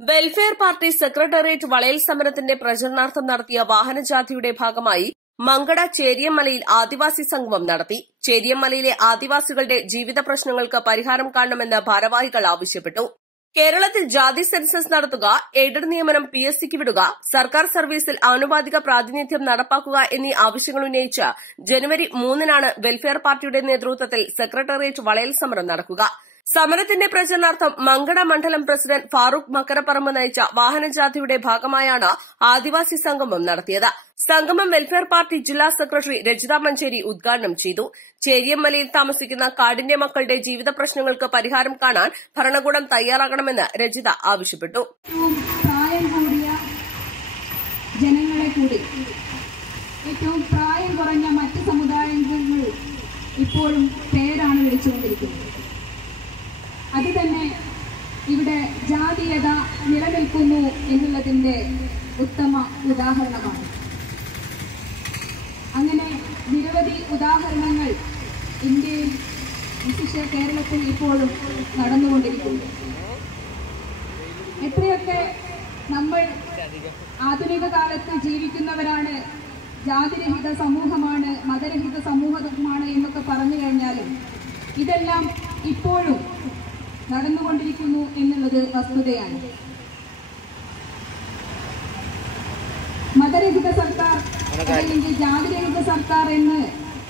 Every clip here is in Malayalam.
വെൽഫെയർ പാർട്ടി സെക്രട്ടേറിയറ്റ് വളയൽ സമരത്തിന്റെ പ്രചരണാർത്ഥം നടത്തിയ വാഹനജാഥയുടെ ഭാഗമായി മങ്കട ചേരിയമ്മലയിൽ ആദിവാസി സംഗമം നടത്തി. ചേരിയമ്മലയിലെ ആദിവാസികളുടെ ജീവിത പ്രശ്നങ്ങൾക്ക് പരിഹാരം കാണണമെന്ന് ഭാരവാഹികൾ ആവശ്യപ്പെട്ടു. കേരളത്തിൽ ജാതി സെൻസസ് നടത്തുക എയ്ഡഡ് നിയമനം പി എസ് സിക്ക് വിടുക സർക്കാർ സർവീസിൽ ആനുപാതിക പ്രാതിനിധ്യം നടപ്പാക്കുക എന്നീ ആവശ്യങ്ങൾ ഉന്നയിച്ച് ജനുവരി മൂന്നിനാണ് വെൽഫെയർ പാർട്ടിയുടെ നേതൃത്വത്തിൽ സെക്രട്ടേറിയറ്റ് വളയൽ സമരം നടക്കുക. സമരത്തിന്റെ പ്രചരണാർത്ഥം മങ്കട മണ്ഡലം പ്രസിഡന്റ് ഫാറൂഖ് മക്കരപ്പറമ്പ് നയിച്ച വാഹനജാഥയുടെ ഭാഗമായാണ് ആദിവാസി സംഗമം നടത്തിയത്. സംഗമം വെൽഫെയർ പാർട്ടി ജില്ലാ സെക്രട്ടറി രജിത മഞ്ചേരി ഉദ്ഘാടനം ചെയ്തു. ചേരിയമ്മലയിൽ താമസിക്കുന്ന കാടിന്റെ മക്കളുടെ ജീവിത പ്രശ്നങ്ങൾക്ക് പരിഹാരം കാണാൻ ഭരണകൂടം തയ്യാറാകണമെന്ന് രജിത ആവശ്യപ്പെട്ടു. ജനങ്ങളെ കൂടി ഏറ്റവും പ്രായം കുറഞ്ഞ മറ്റ് സമുദായങ്ങൾ അത് തന്നെ ഇവിടെ ജാതീയത നിലനിൽക്കുന്നു എന്നുള്ളതിന്റെ ഉത്തമ ഉദാഹരണമാണ്. അങ്ങനെ നിരവധി ഉദാഹരണങ്ങൾ ഇന്ത്യയിൽ വിശിഷ്യ കേരളത്തിൽ ഇപ്പോഴും നടന്നുകൊണ്ടിരിക്കുന്നു. എത്രയൊക്കെ നമ്മൾ ആധുനിക കാലത്ത് ജീവിക്കുന്നവരാണ് ജാതിരഹിത സമൂഹമാണ് മതരഹിത സമൂഹമാണ് എന്നൊക്കെ പറഞ്ഞു കഴിഞ്ഞാലും ഇതെല്ലാം ഇപ്പോഴും നടന്നുകൊണ്ടിരിക്കുന്നു എന്നുള്ളത് വസ്തുതയാണ്. മതരഹിത സർക്കാർ അല്ലെങ്കിൽ ജാതിരഹിത സർക്കാർ എന്ന്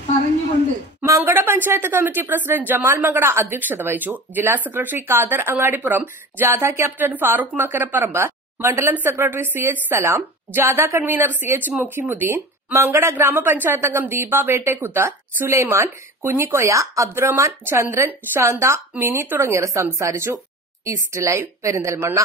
പറഞ്ഞുകൊണ്ട് മങ്കട പഞ്ചായത്ത് കമ്മിറ്റി പ്രസിഡന്റ് ജമാൽ മങ്കട അധ്യക്ഷത വഹിച്ചു. ജില്ലാ സെക്രട്ടറി കാദർ അങ്ങാടിപ്പുറം ജാഥ ക്യാപ്റ്റൻ ഫാറൂഖ് മക്കരപ്പറമ്പ് മണ്ഡലം സെക്രട്ടറി സി എച്ച് സലാം ജാഥ convener C H Mukhimuddin Mankada ഗ്രാമപഞ്ചായത്ത് അംഗം ദീപ വേട്ടേക്കുത്ത് സുലൈമാൻ കുഞ്ഞിക്കോയ അബ്ദുറഹ്മാൻ ചന്ദ്രൻ ശാന്ത മിനി തുടങ്ങിയവർ സംസാരിച്ചു. East live Perinthalmanna.